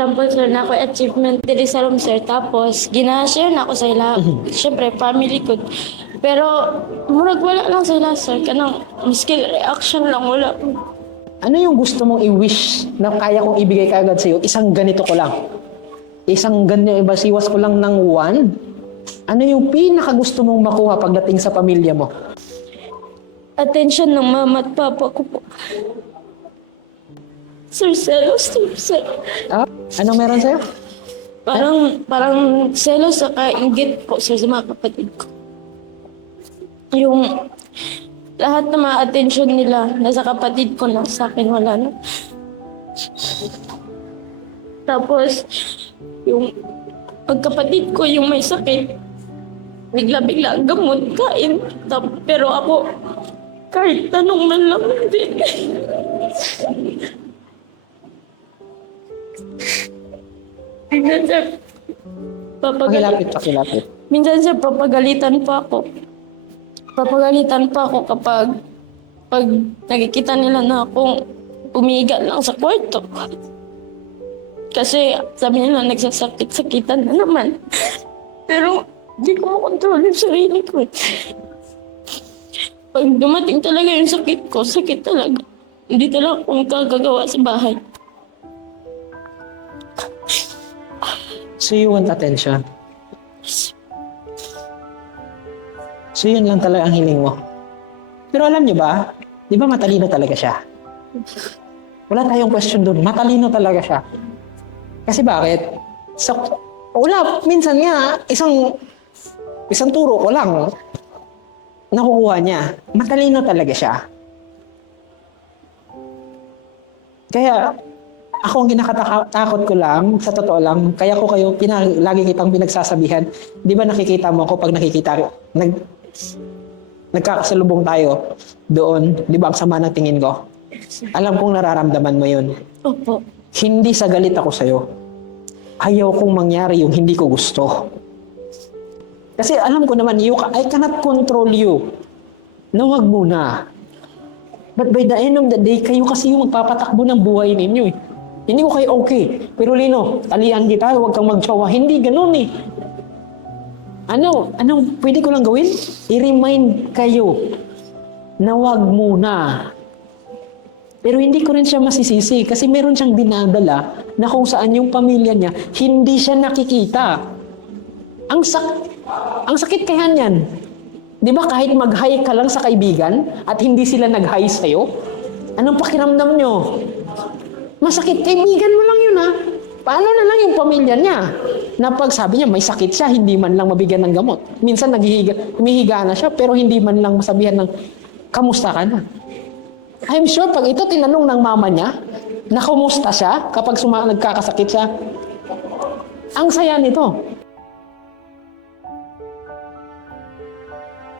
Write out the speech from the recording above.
Sample sir na ako achievement diri sa room sir. Tapos gina-share na ako sa ila. Syempre family ko. Pero murag wala lang sila sir. Kanang skill reaction lang wala. Ano yung gusto mong i-wish na kaya kong ibigay kaagad sa'yo? Isang ganito ko lang. Isang ganyan, siwas ko lang ng 1. Ano yung pinaka gusto mong makuha pagdating sa pamilya mo? Attention ng mama at papa ko po. Sir, selos sir. Ah, anong meron sa'yo? Parang selos sa inggit po sir sa mga kapatid ko. Yung lahat ng mga attention nila nasa kapatid ko na sa akin wala na. Tapos yung pagkapatid ko yung may sakit, bigla-bigla ang gamot, kain. Pero ako, kahit tanong man lang din. Minsan sir, Pakilapit. Minsan sir, papagalitan pa ako. Papagalitan pa ako kapag nakikita nila na akong umiiga lang sa kwarto. Kasi sabi nila nagsasakit-sakitan na naman. Pero hindi ko makontrol yung sarili ko. Pag dumating talaga yung sakit ko, sakit talaga. Hindi talaga akong kagagawa sa bahay. So you want attention? So yun lang talaga ang hiling mo. Pero alam niyo ba, di ba matalino talaga siya? Wala tayong question doon. Matalino talaga siya. Kasi bakit? Minsan nga, isang turo ko lang, nakukuha niya. Matalino talaga siya. Kaya, ako ang kinakatakot ko lang, sa totoo lang, kaya ko kayo, lagi kitang pinagsasabihan, di ba nakikita mo ako pag nagkakasalubong tayo doon, di ba ang sama ng tingin ko? Alam kong nararamdaman mo yun. Opo. Hindi sa galit ako sa'yo. Ayaw kong mangyari yung hindi ko gusto. Kasi alam ko naman, I cannot control you. Na wag muna. But by the end of the day, kayo kasi yung magpapatakbo ng buhay ninyo eh. Hindi ko kayo okay. Pero Lino, talian kita, huwag kang magtsawa. Hindi ganun eh. Anong pwede ko lang gawin? I-remind kayo na wag muna. Pero hindi ko rin siya masisisi kasi meron siyang dinadala na kung saan yung pamilya niya, hindi siya nakikita. Ang sakit kaya niyan. Di ba kahit mag-hi ka lang sa kaibigan at hindi sila nag-hi sa'yo, anong pakiramdam nyo? Masakit, kaibigan mo lang yun ha. Paano na lang yung pamilya niya? Na pag sabi niya may sakit siya, hindi man lang mabigyan ng gamot. Minsan humihiga na siya pero hindi man lang masabihan ng kamusta ka na. I'm sure pag ito tinanong ng mama niya na kumusta siya kapag nagkakasakit siya, ang saya nito.